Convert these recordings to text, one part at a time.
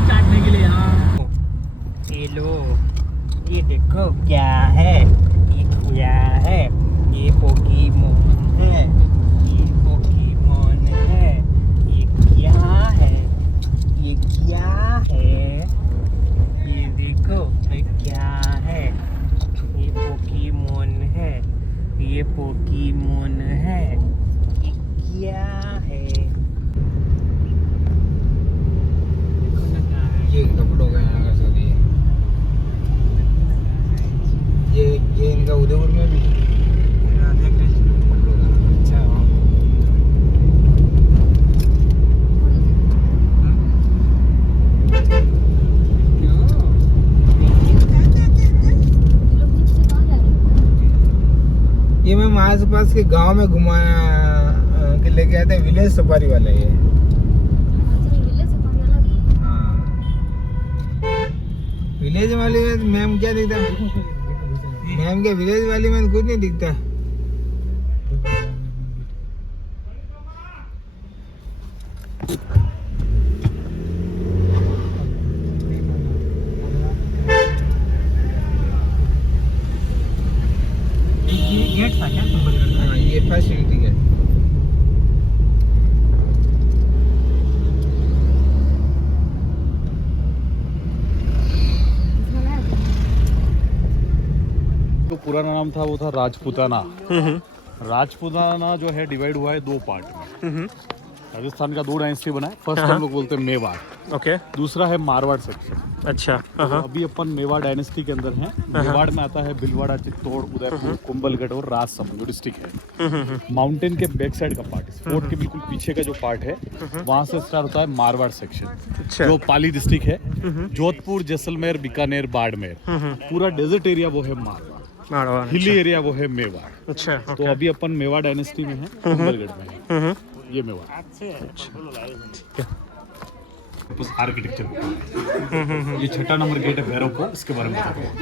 चाटने के लिए यहाँ ये लो, ये देखो क्या है, ये क्या है, ये पोकेमोन है, ये पोकेमोन है, ये क्या है, ये क्या है, ये देखो ये क्या है, ये पोकेमोन है, ये पोकेमोन है, ये क्या है। ये कपड़ों का यहाँ का सॉरी ये इनका उदयपुर में भी राधे कृष्ण कपड़ों का। अच्छा ये मैं आस पास के गांव में घुमाया के लेके आते विलेज सफारी वाला ये। विलेज वाली में मैम क्या दिखता मैम के विलेज वाली में कुछ नहीं दिखता। गेट था क्या कुंभलगढ़? हाँ ये फर्स्ट एंट्री गेट। जो पुराना नाम था वो था राजपूताना। राजपूताना जो है डिवाइड हुआ है दो पार्ट में। राजस्थान का दो डायनेस्टी बना है। फर्स्ट हम लोग बोलते हैं मेवाड़, ओके, दूसरा है मारवाड़ सेक्शन। अच्छा, तो अभी अपन मेवाड़ डायनेस्टी के अंदर हैं। मेवाड़ में आता है भीलवाड़ा, चित्तौड़, उदयपुर, कुंभलगढ़ और राजसमंद जो डिस्ट्रिक्ट है। माउंटेन के बैक साइड का पार्ट, फोर्ट के बिल्कुल पीछे का जो पार्ट है वहाँ से स्टार्ट होता है मारवाड़ सेक्शन, जो पाली डिस्ट्रिक्ट है। जोधपुर, जैसलमेर, बीकानेर, बाड़मेर, पूरा डेजर्ट एरिया वो है मारवाड़, हिली एरिया वो है मेवाड़। अच्छा, तो अभी अपन मेवाड़ डायनेस्टी में है, कुंभलगढ़ में है। ये मेवाड़ बस आर्किटेक्चर। ये छठा नंबर गेट है भैरव को, इसके बारे में बताते हैं।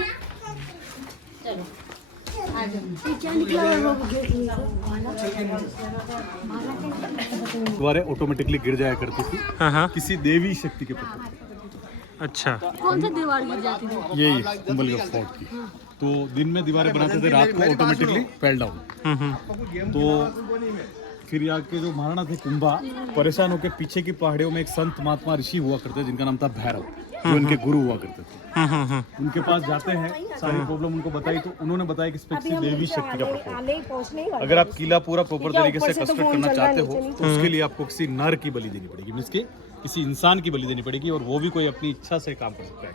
द्वारे ऑटोमेटिकली गिर जाया करती थी किसी देवी शक्ति के प्रति। अच्छा, कौन सा दीवार गिर जाती थी? यही कुंभलगढ़ फोर्ट की। तो दिन में दीवारें बनाते थे, रात को ऑटोमेटिकली फेल डाउन। तो फिर यहाँ के जो महाराणा थे कुंभा, परेशान होकर पीछे की पहाड़ियों में एक संत महात्मा ऋषि हुआ करते जिनका नाम था भैरव, जो उनके गुरु हुआ करते थे। उनके पास जाते हैं, सारी प्रॉब्लम उनको बताई तो उन्होंने बताया कि स्पेशली देवी शक्ति का प्रकोप। अगर आप किला पूरा प्रॉपर तरीके से कंस्ट्रक्ट करना चाहते हो तो उसके लिए आपको किसी नर की बलि देनी पड़ेगी, मींस की किसी इंसान की बलि देनी पड़ेगी, और वो भी कोई अपनी इच्छा से काम कर सकता है।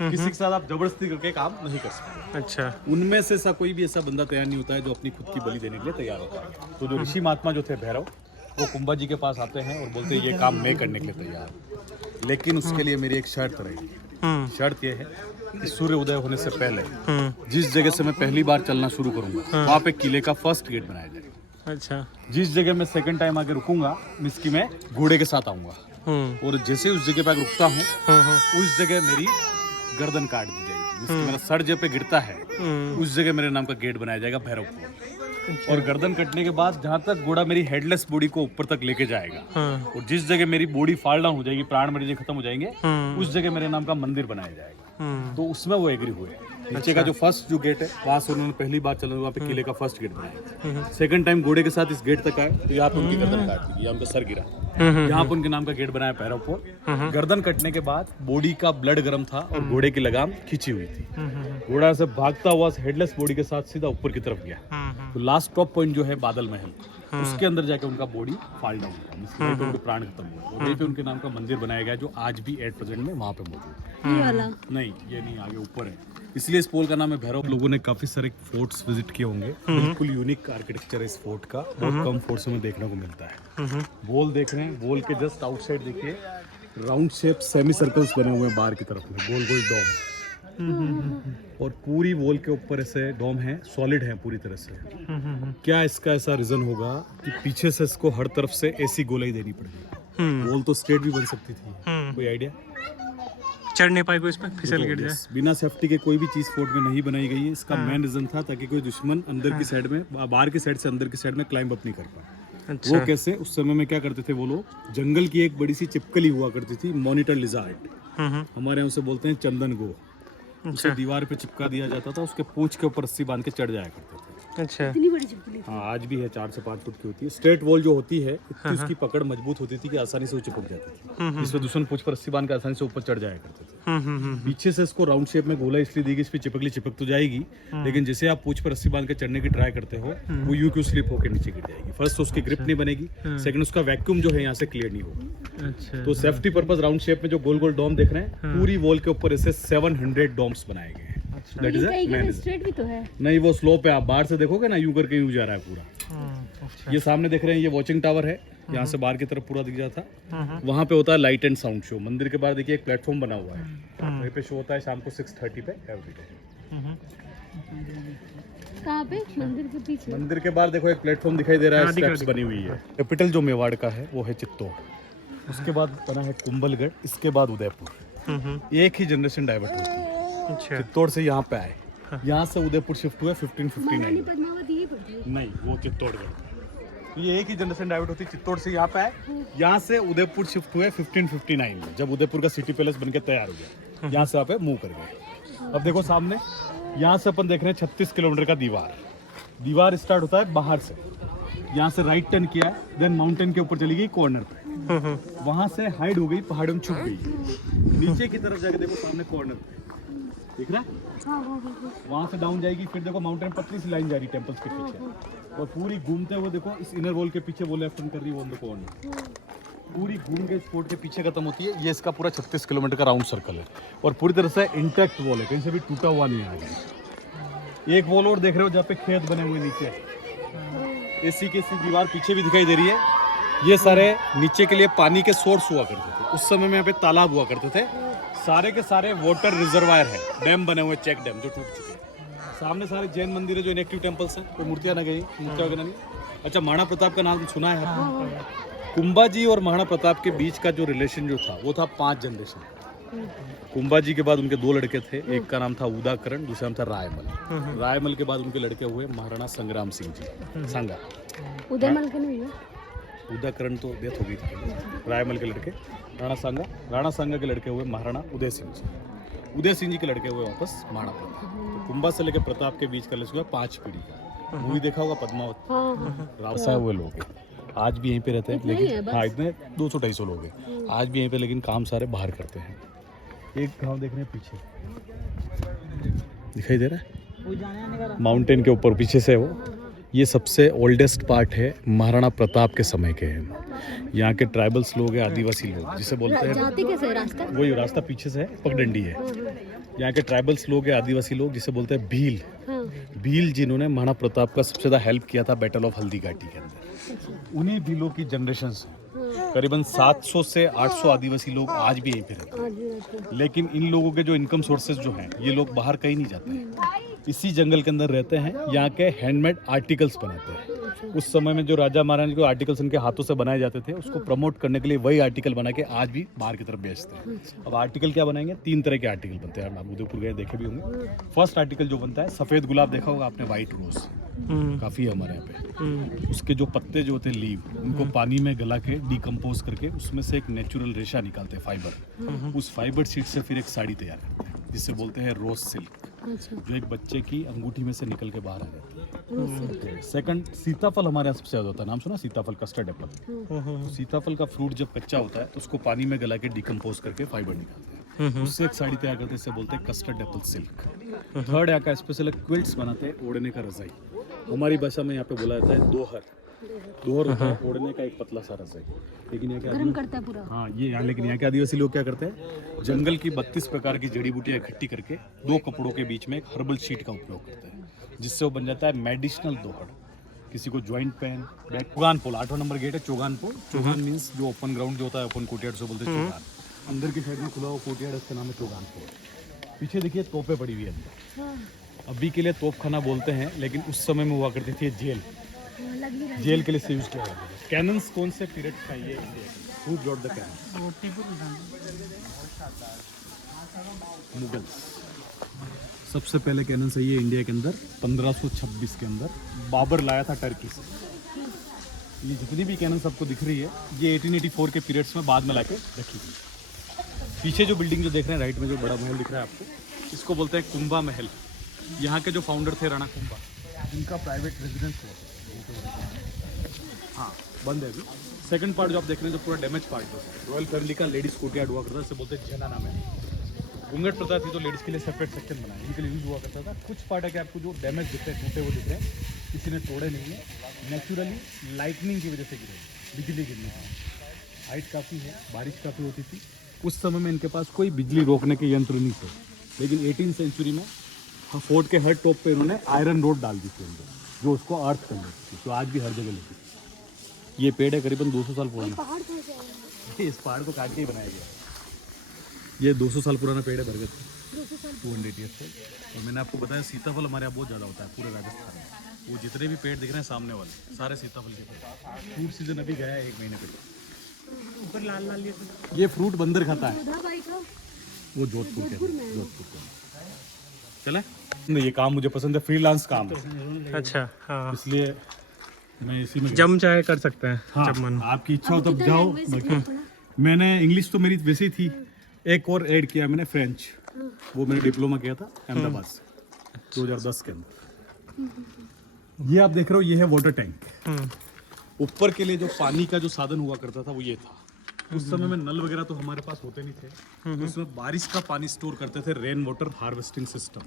किसी के साथ आप जबरदस्ती करके काम नहीं कर सकते। अच्छा, उनमें से कोई भी ऐसा बंदा तैयार नहीं होता है जो अपनी खुद की बलि देने के लिए तैयार होता है। तो जो ऋषि महात्मा जो थे भैरव, वो कुंभा जी के पास आते हैं और बोलते हैं ये काम मैं करने के लिए तैयार हूँ, लेकिन उसके लिए मेरी एक शर्त रहेगी। शर्त ये है कि सूर्य उदय होने से पहले जिस जगह से मैं पहली बार चलना शुरू करूंगा वहाँ पे किले का फर्स्ट गेट बनाया जाएगा। अच्छा, जिस जगह मैं सेकंड टाइम आके रुकूंगा, मींस की मैं घोड़े के साथ आऊंगा, और जैसे उस जगह पे आके रुकता हूँ उस जगह मेरी गर्दन काट दी जाएगी। मेरा सर जब पे गिरता है उस जगह मेरे नाम का गेट बनाया जाएगा भैरव को। और गर्दन कटने के बाद जहाँ तक घोड़ा मेरी हेडलेस बॉडी को ऊपर तक लेके जाएगा, और जिस जगह मेरी बॉडी फॉल डाउन हो जाएगी, प्राण मेरे खत्म हो जाएंगे, उस जगह मेरे नाम का मंदिर बनाया जाएगा। तो उसमें वो एग्री हुए। नीचे का जो फर्स्ट जो गेट है वहाँ से उन्होंने पहली बार चलने वहाँ पे किले का फर्स्ट गेट बनाया। सेकंड टाइम घोड़े के साथ इस गेट तक आए तो यहाँ पे उनकी गर्दन काट दी, यहाँ उनका सर गिरा। यहाँ पे उनके नाम का गेट बनाया भैरवपुर। गर्दन कटने के बाद बॉडी का ब्लड गर्म था और घोड़े की लगाम खींची हुई थी। घोड़ा से भागता हुआ हेडलेस बॉडी के साथ सीधा ऊपर की तरफ गया। तो लास्ट टॉप पॉइंट जो है बादल महल, उसके अंदर जाके उनका बॉडी फॉल डाउन हुआ, उनके प्राण खत्म हुए। वहीं पे उनके नाम का मंदिर बनाया गया जो आज भी एट प्रेजेंट में वहाँ पे मौजूद है। नहीं, ये नहीं, आगे ऊपर है, इसलिए इस पोल का नाम है भैरव। लोगों ने काफी सारे फोर्ट्स विजिट किए होंगे। बिल्कुल यूनिक आर्किटेक्चर है इस फोर्ट का, बहुत कम फोर्ट्स में देखने को मिलता है। वॉल देख रहे हैं, वॉल के जस्ट आउटसाइड देखिए राउंड शेप सेमी सर्कल्स बने हुए हैं बाहर की तरफ में, गोल गोल डोम। और पूरी वॉल के ऊपर ऐसे डोम है, सॉलिड है पूरी तरह से। क्या इसका ऐसा रीजन होगा कि पीछे से इसको हर तरफ से ऐसी गोलाई देनी पड़ेगी? वॉल तो स्ट्रेट भी बन सकती थी, कोई आइडिया? चढ़ नहीं पाए कोई इस पर, फिसल गिर जाए। बिना सेफ्टी के कोई भी चीज फोर्ट में नहीं बनाई गई है। इसका मेन रीजन था ताकि कोई दुश्मन अंदर की साइड में, बाहर की साइड से अंदर की साइड में क्लाइंब अप नहीं कर पाए। अच्छा। वो कैसे, उस समय में क्या करते थे वो लोग, जंगल की एक बड़ी सी चिपकली हुआ करती थी, मॉनिटर लिजार्ड, हमारे यहाँ उसे बोलते हैं चंदन गो। उसे दीवार पे चिपका दिया जाता था, उसके पूंछ के ऊपर रस्सी बांध के चढ़ जाया करते थे। अच्छा। इतनी बड़ी चिपकली। हाँ, आज भी है, 4 से 5 फुट की होती है। स्ट्रेट वॉल जो होती है, इतनी उसकी पकड़ मजबूत होती थी कि आसानी से वो चिपक जाती थी। इसमें दुश्मन पूंछ पर रस्सी बांध के आसानी से ऊपर चढ़ जाया करते थे। पीछे से इसको राउंड शेप में गोला इसलिए दी गई, इस पे चिपकली चिपक तो जाएगी, लेकिन जैसे आप पूंछ पर रस्सी बांध के चढ़ने की ट्राई करते हो, वो यूं क्यों स्लिप होकर नीचे गिर जाएगी। फर्स्ट उसकी ग्रिप नहीं बनेगी, सेकंड उसका वैक्यूम जो है यहाँ से क्लियर नहीं होगा। अच्छा। तो सेफ्टी पर्पस राउंड शेप में जो गोल गोल डोम देख रहे हैं, पूरी वॉल के ऊपर ऐसे 700 डोम्स बनाए गए हैं। That is कहीं a main का स्ट्रेट भी तो है। नहीं, वो स्लोप है, आप बाहर से देखोगे ना, यूं करके यूं जा रहा है पूरा। अच्छा। ये सामने देख रहे हैं, ये वॉचिंग टावर है, यहाँ से बाहर की तरफ पूरा दिख जाता। वहाँ पे होता है लाइट एंड साउंड शो। मंदिर के बाहर देखिए एक प्लेटफॉर्म बना हुआ है, वहीं पे शो होता है शाम को 6:30 पे एवरीडे। कहाँ पे? मंदिर के पीछे। मंदिर के बाहर देखो एक प्लेटफॉर्म दिखाई दे रहा है, स्टेप्स बनी हुई है। कैपिटल जो मेवाड़ का है वो है चित्तौड़, उसके बाद बना है कुंभलगढ़, इसके बाद उदयपुर। एक ही जनरेशन डाइवर्ट होती है। अच्छा। चित्तौड़ से यहाँ पे आए, यहाँ से उदयपुर शिफ्ट हुए 1559। पद्मावती ये पड़ती है। नहीं, वो चित्तौड़गढ़। ये एक ही जनरेशन डाइवर्ट होती है, चित्तौड़ से यहाँ पे आए, यहाँ से उदयपुर शिफ्ट हुए 1559 में, जब उदयपुर का सिटी पैलेस बनके तैयार हो गया। यहाँ से यहाँ पे मूव कर गए। अब देखो सामने, यहाँ से अपन देख रहे हैं 36 किलोमीटर का दीवार स्टार्ट होता है बाहर से। यहाँ से राइट टर्न किया, देन माउंटेन के ऊपर चली गई कॉर्नर पे, वहां से हाइड हो गई, पहाड़ों में छुप गई। नीचे की तरफ जाके देखो सामने कॉर्नर पे दिख रहा है, वहां से डाउन जाएगी, फिर देखो माउंटेन पतली सी लाइन जा रही टेंपल्स के पीछे, और पूरी घूमते हुए देखो इस इनर वॉल के पीछे वो लेफ्ट टर्न कर रही है, वो ऑन द कॉर्नर पूरी घूम के इस फोर्ट के पीछे खत्म होती है। ये इसका पूरा 36 किलोमीटर का राउंड सर्कल है, और पूरी तरह से इंटैक्ट वॉल है, कहीं से भी टूटा हुआ नहीं है। एक वॉल और देख रहे हो जहाँ पे खेत बने हुए नीचे, एसी की दीवार पीछे भी दिखाई दे रही है। ये सारे नीचे के लिए पानी के सोर्स हुआ करते थे, उस समय में यहाँ पे तालाब हुआ करते थे, सारे के सारे वाटर रिजर्वायर है, डैम बने हुए, चेक डैम जो टूट चुके हैं। सामने सारे जैन मंदिर है जो इनएक्टिव टेम्पल्स हैं, कोई मूर्तियां ना गई, मूर्तियां वगैरह नहीं। अच्छा, महाराणा प्रताप का नाम सुना है आपने? कुंभाजी और महाराणा प्रताप के बीच का जो रिलेशन जो था वो था 5 जनरेशन। कुंभाजी के बाद उनके 2 लड़के थे, एक का नाम था उदाकरण, दूसरा नाम था रायमल। रायमल के बाद उनके लड़के हुए महाराणा संग्राम सिंह जी सांगा। उदयमल के नहीं है, उदाकरण तो डेथ हो गई थी। रायमल के लड़के राणा सांगा के लड़के हुए महाराणा उदय सिंह जी के लड़के हुए वापस महाराणा प्रताप। तो कुंभा से लेकर प्रताप के बीच का लिस्ट हुआ 5 पीढ़ी का। मूवी देखा होगा पद्मावत, राव साहब वो लोग हैं, आज भी यहीं पे रहते हैं, लेकिन हाँ इतने 200-250 लोग हैं आज भी यहीं पे, लेकिन काम सारे बाहर करते हैं। एक गांव देख रहे हैं पीछे दिखाई दे रहा है, माउंटेन के ऊपर पीछे से वो, ये सबसे ओल्डेस्ट पार्ट है, महाराणा प्रताप के समय के हैं। यहाँ के ट्राइबल्स लोग हैं, आदिवासी लोग जिसे बोलते हैं, जाते कैसे रास्ता? वही रास्ता पीछे से है, पगडंडी है। यहाँ के ट्राइबल्स लोग हैं, आदिवासी लोग जिसे बोलते हैं भील। भील जिन्होंने महाराणा प्रताप का सबसे ज़्यादा हेल्प किया था बैटल ऑफ हल्दी घाटी के अंदर, उन्हीं भीलों की जनरेशन से करीबन 700 से 800 आदिवासी लोग आज भी यहीं पे रहते हैं। लेकिन इन लोगों के जो इनकम सोर्सेज जो हैं, ये लोग बाहर कहीं नहीं जाते हैं, इसी जंगल के अंदर रहते हैं, यहाँ के हैंडमेड आर्टिकल्स बनाते हैं। उस समय में जो राजा महाराजा को आर्टिकल्स उनके हाथों से बनाए जाते थे, उसको प्रमोट करने के लिए वही आर्टिकल बना के आज भी बाहर की तरफ बेचते हैं। अब आर्टिकल क्या बनाएंगे? 3 तरह के आर्टिकल बनते हैं, आप उदयपुर गए देखे भी होंगे। फर्स्ट आर्टिकल जो बनता है, सफ़ेद गुलाब देखा होगा आपने, वाइट रोज काफ़ी है हमारे यहाँ पे। उसके जो पत्ते जो होते हैं, लीव, उनको पानी में गला के डिकम्पोज करके उसमें से एक नेचुरल रेशा निकालते हैं, फाइबर। उस फाइबर सीड से फिर एक साड़ी तैयार करते हैं जिसे बोलते हैं रोज सिल्क, जो एक बच्चे की अंगूठी में से निकल के बाहर आ जाती है। सेकंड, सीताफल हमारे यहाँ सबसे ज़्यादा होता है, नाम सुना सीताफल, कस्टर्ड एप्पल। तो सीताफल का फ्रूट जब कच्चा होता है तो उसको पानी में गला के डिकम्पोज करके फाइबर निकालते हैं, उससे एक साड़ी तैयार करते हैं, इसे बोलते हैं कस्टर्ड एप्पल सिल्क। थर्ड यहाँ का स्पेशल क्विल्ट्स बनाते हैं, ओढ़ने का रजाई, हमारी भाषा में यहाँ पे बोला जाता है दोहर। दोहर होता है ओढ़ने का एक पतला सा रजाई, लेकिन यहाँ गर्म करता है पूरा। हाँ ये यहाँ, लेकिन यहाँ के आदिवासी लोग क्या करते हैं, जंगल की 32 प्रकार की जड़ी बूटियाँ इकट्ठी करके 2 कपड़ों के बीच में एक हर्बल शीट का उपयोग करते हैं, जिससे वो बन जाता है मेडिसिनल दोहर। किसी को जॉइंट पेन, चौगान पोल, 8वां नंबर गेट है चौगान पोल। चौगान मीन्स जो ओपन ग्राउंड जो होता है, ओपन कोर्टयार्ड से बोलते हैं चौगान, अंदर की साइड में खुला हुआ कोर्टयार्ड, इसका नाम है चौगान पोल। पीछे देखिए तोपें पड़ी हुई है अंदर, अभी के लिए तोपखाना बोलते हैं, लेकिन उस समय में हुआ करती थी जेल, जेल के लिए से यूज किया जाता है। कैनन्स कौन से पीरियड का ये India, who brought the cannons? Mughals सबसे पहले कैनन सही है इंडिया के अंदर 1526 के अंदर बाबर लाया था टर्की से। ये जितनी भी कैनन सबको दिख रही है ये 1884 के पीरियड्स में बाद में लाके रखी थी। पीछे जो बिल्डिंग जो देख रहे हैं राइट में जो बड़ा महल दिख रहा है आपको, इसको बोलते हैं कुंभा महल। यहाँ के जो फाउंडर थे राणा कुंभा, इनका प्राइवेट रेजिडेंस हुआ। हाँ बंद है अभी। सेकंड पार्ट जो आप देख रहे हैं जो पूरा डैमेज पार्ट है, रॉयल फैमिली का लेडीज कोर्टयार्ड हुआ करता है, इसे बोलते हैं जनाना महल। घूंघट प्रथा थी तो लेडीज़ के लिए सेपरेट सेक्शन बनाया, इनके लिए यूज हुआ करता था। कुछ पार्ट है कि आपको जो डैमेज दिखते हैं, टूटे हुए दिख रहे हैं, किसी ने तोड़े नहीं है, नेचुरली लाइटनिंग की वजह से गिरे, बिजली गिरने की। हाइट काफ़ी है, बारिश काफ़ी होती थी उस समय में, इनके पास कोई बिजली रोकने के यंत्र नहीं थे। लेकिन 18वीं सेंचुरी में फोर्ट के हर टॉप पे इन्होंने आयरन रोड डाल दी थी अंदर, जो उसको अर्थ कर देती थी, तो आज भी हर जगह लेती। ये पेड़ है करीबन 200 साल पुराना। इस पहाड़ को काट के ही बनाया गया। ये 200 साल पुराना पेड़ है बरगद, 200 ईयर्स से। और मैंने आपको बताया सीताफल हमारे यहाँ बहुत ज़्यादा होता है पूरे राजस्थान में। वो जितने भी पेड़ दिख रहे हैं सामने वाले सारे सीताफल के पेड़। फ्रूट सीजन अभी गया है 1 महीने पहले। ऊपर लाल लाल ये फ्रूट बंदर खाता है, वो जोधपुर के चले। ये काम मुझे पसंद है, फ्रीलांस काम है, अच्छा हाँ, इसलिए मैं इसी में जम चाहे कर सकते हैं हाँ, जब मन। आपकी इच्छा हो तब जाओ। मैंने इंग्लिश तो मेरी वैसे ही थी, एक और ऐड किया मैंने फ्रेंच, वो मैंने डिप्लोमा किया था अहमदाबाद से 2010 के अंदर। ये आप देख रहे हो ये है वाटर टैंक। ऊपर के लिए जो पानी का जो साधन हुआ करता था वो ये था। उस समय में नल वगैरह तो हमारे पास होते नहीं थे, तो उसमें बारिश का पानी स्टोर करते थे, रेन वाटर हार्वेस्टिंग सिस्टम।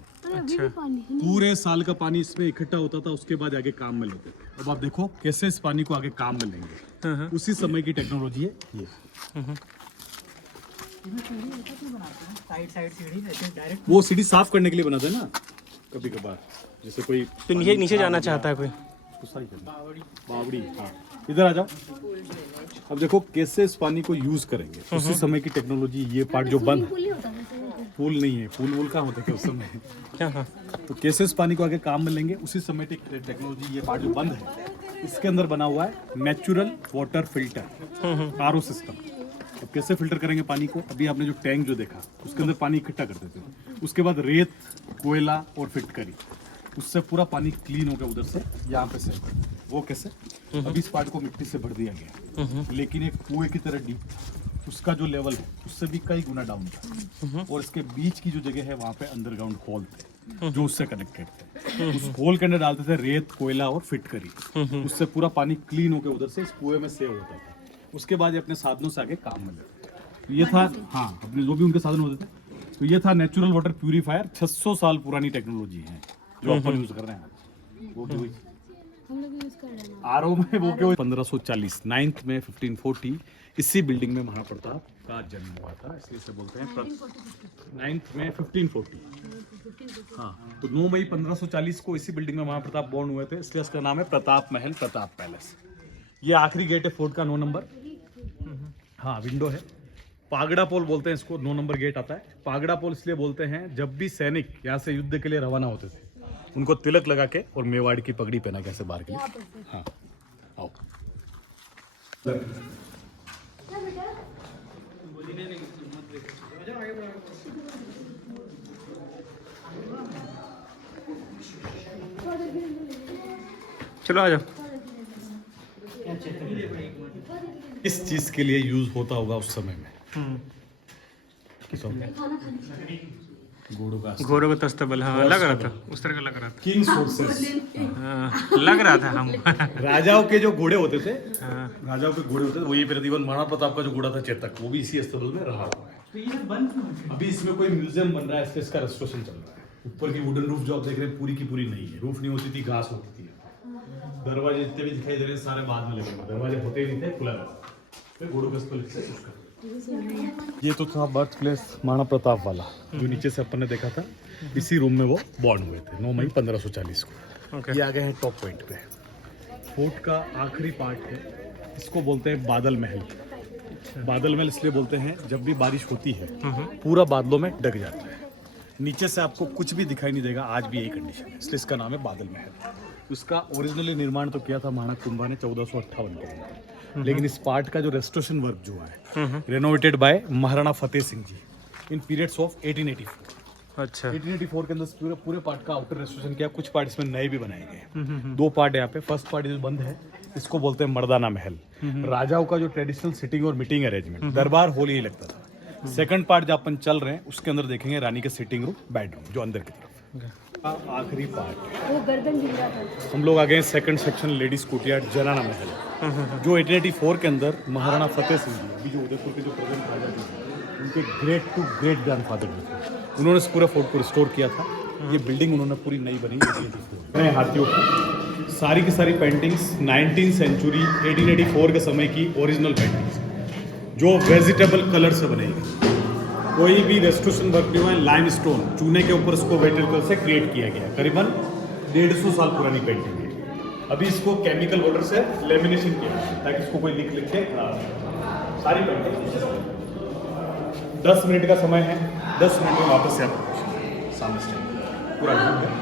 पूरे साल का पानी इसमें इकट्ठा होता था, उसके बाद आगे काम में लेते थे। अब आप देखो कैसे इस पानी को आगे काम में लेंगे, उसी समय की टेक्नोलॉजी है ये। साइड सीढ़ी डायरेक्ट वो सीढ़ी साफ करने के लिए बनाते हैं ना कभी कभार, जैसे कोई तो नीचे जाना चाहता है कोई। बावड़ी। हाँ इधर आ जाओ। अब देखो कैसे इस पानी को यूज करेंगे, उसी समय की टेक्नोलॉजी। ये पार्ट जो बंद है, पुल नहीं है, पुल वूल कहाँ होते थे उस समय। तो कैसे इस पानी को आगे काम में लेंगे, उसी समय की टेक्नोलॉजी। ये पार्ट जो बंद है इसके अंदर बना हुआ है natural water filter, RO system. अब कैसे फिल्टर करेंगे पानी को, अभी आपने जो टैंक जो देखा उसके अंदर पानी इकट्ठा करते थे, उसके बाद रेत, कोयला और फिटकरी, उससे पूरा पानी क्लीन हो गया उधर से यहाँ पे से। वो कैसे, अभी इस पार्ट को मिट्टी से भर दिया गया, लेकिन एक कुएं की तरह डीप, उसका जो लेवल है उससे भी कई गुना डाउन था। और इसके बीच की जो जगह है वहाँ पे अंडरग्राउंड होल थे जो उससे कनेक्टेड थे। उस होल के अंदर डालते थे रेत, कोयला और फिटकरी, उससे पूरा पानी क्लीन होकर उधर से इस कुएं में सेव होता था। उसके बाद ये अपने साधनों से आगे काम में लेते थे। तो ये था, हाँ अपने जो भी उनके साधन होते थे, तो ये था नेचुरल वाटर प्यूरिफायर। 600 साल पुरानी टेक्नोलॉजी है जो अपन यूज कर रहे हैं। वो भी आरओ में वो क्यों 1540 9 मई 1540 इसी बिल्डिंग में महाप्रताप का जन्म हुआ था, इसलिए से बोलते हैं 9 मई 1540। हाँ तो 9 मई 1540 को इसी बिल्डिंग में महाप्रताप बॉर्न हुए थे, इसलिए इसका नाम है प्रताप महल, प्रताप पैलेस। ये आखिरी गेट है फोर्ट का, 9 नंबर। हाँ विंडो है। पागड़ा पोल बोलते हैं इसको, 9 नंबर गेट आता है। पागड़ा पोल इसलिए बोलते हैं जब भी सैनिक यहाँ से युद्ध के लिए रवाना होते थे उनको तिलक लगा के और मेवाड़ की पगड़ी पहना के ऐसे बाहर के लिए। हाँ आओ। चलो आ जाओ। इस चीज के लिए यूज होता होगा उस समय में। घोड़ों का तस्तबल, हाँ लग रहा था, उस तरह का लग रहा था। किंग सोर्सेस, लग रहा था हम। राजाओं के जो घोड़े होते थे, राजाओं के घोड़े होते थे, वही प्रतिवन महाराणा प्रताप का जो घोड़ा था चेतक, वो भी इसी अस्तबल में रहा हुआ है। अभी इसमें कोई म्यूजियम बन रहा है, इसलिए इसका रेस्टोरेशन चल रहा है। ऊपर की वुडन रूफ जो आप देख रहे हैं पूरी की पूरी नहीं है, रूफ नहीं होती थी, घास होती थी। दरवाजे जितने भी दिखाई दे रहे हैं सारे बाद में लगे हुए, दरवाजे होते ही नहीं थे, खुला रहता। फिर घोड़ों का अस्तबल से उसका ये तो था बर्थ प्लेस महाराणा प्रताप वाला, जो नीचे से अपन ने देखा था। इसी रूम में वो बॉर्न हुए थे 9 मई 1540 को। ये आ गए हैं टॉप पॉइंट पे। फोर्ट का आखिरी पार्ट है, इसको बोलते हैं बादल महल। बादल महल इसलिए बोलते हैं जब भी बारिश होती है पूरा बादलों में ढक जाता है, नीचे से आपको कुछ भी दिखाई नहीं देगा, आज भी यही कंडीशन है, इसलिए इसका नाम है बादल महल। उसका ओरिजिनली निर्माण तो किया था महाराणा कुंभा ने 1458 के अंदर, लेकिन इस पार्ट का जो रेस्टोरेशन वर्क जो है renovated by Maharana Fateh Singh ji, in periods of 1884। अच्छा 1884 के अंदर पूरे पूरे पार्ट का आउटर रेस्टोरेशन किया, कुछ पार्ट इसमें नए भी बनाए गए। 2 पार्ट यहाँ पे, फर्स्ट पार्ट जो बंद है इसको बोलते हैं मर्दाना महल, राजाओं का जो ट्रेडिशनल सिटिंग और मीटिंग अरेंजमेंट, दरबार हॉल यही लगता था। सेकंड पार्ट जो अपन चल रहे हैं उसके अंदर देखेंगे रानी के सिटिंग रूम, बेडरूम जो अंदर की तरफ। आखिरी पार्ट वो गर्दन झुक रहा था। हम लोग आ गए सेकंड सेक्शन लेडीज कोर्टयार्ड जनाना महल, जो 1884 के अंदर महाराणा फतेह सिंह जी, अभी जो उदयपुर के जो प्रेजेंट राजा थे, उनके ग्रेट टू ग्रेट ग्रैंडफादर थे, उन्होंने इस पूरे फोर्ट को रिस्टोर किया था। ये बिल्डिंग उन्होंने पूरी नई बनी 1884। हाथियों की सारी की सारी पेंटिंग्स 19th सेंचुरी 1884 के समय की ओरिजिनल पेंटिंग्स, जो वेजिटेबल कलर से बनी गई। कोई भी रेस्टोरेशन वर्क नहीं हुआ है, लाइम स्टोन चूने के ऊपर इसको वेटेड कलर से क्रिएट किया गया। करीबन 150 साल पुरानी पेंटिंग है। अभी इसको केमिकल वाटर से लेमिनेशन किया ताकि इसको कोई लिख के सारी पेंटिंग। 10 मिनट का समय है, 10 मिनट में वापस से आप सामने से पूरा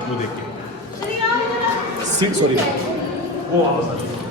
वो देख के सॉरी वो वापस आ जाए।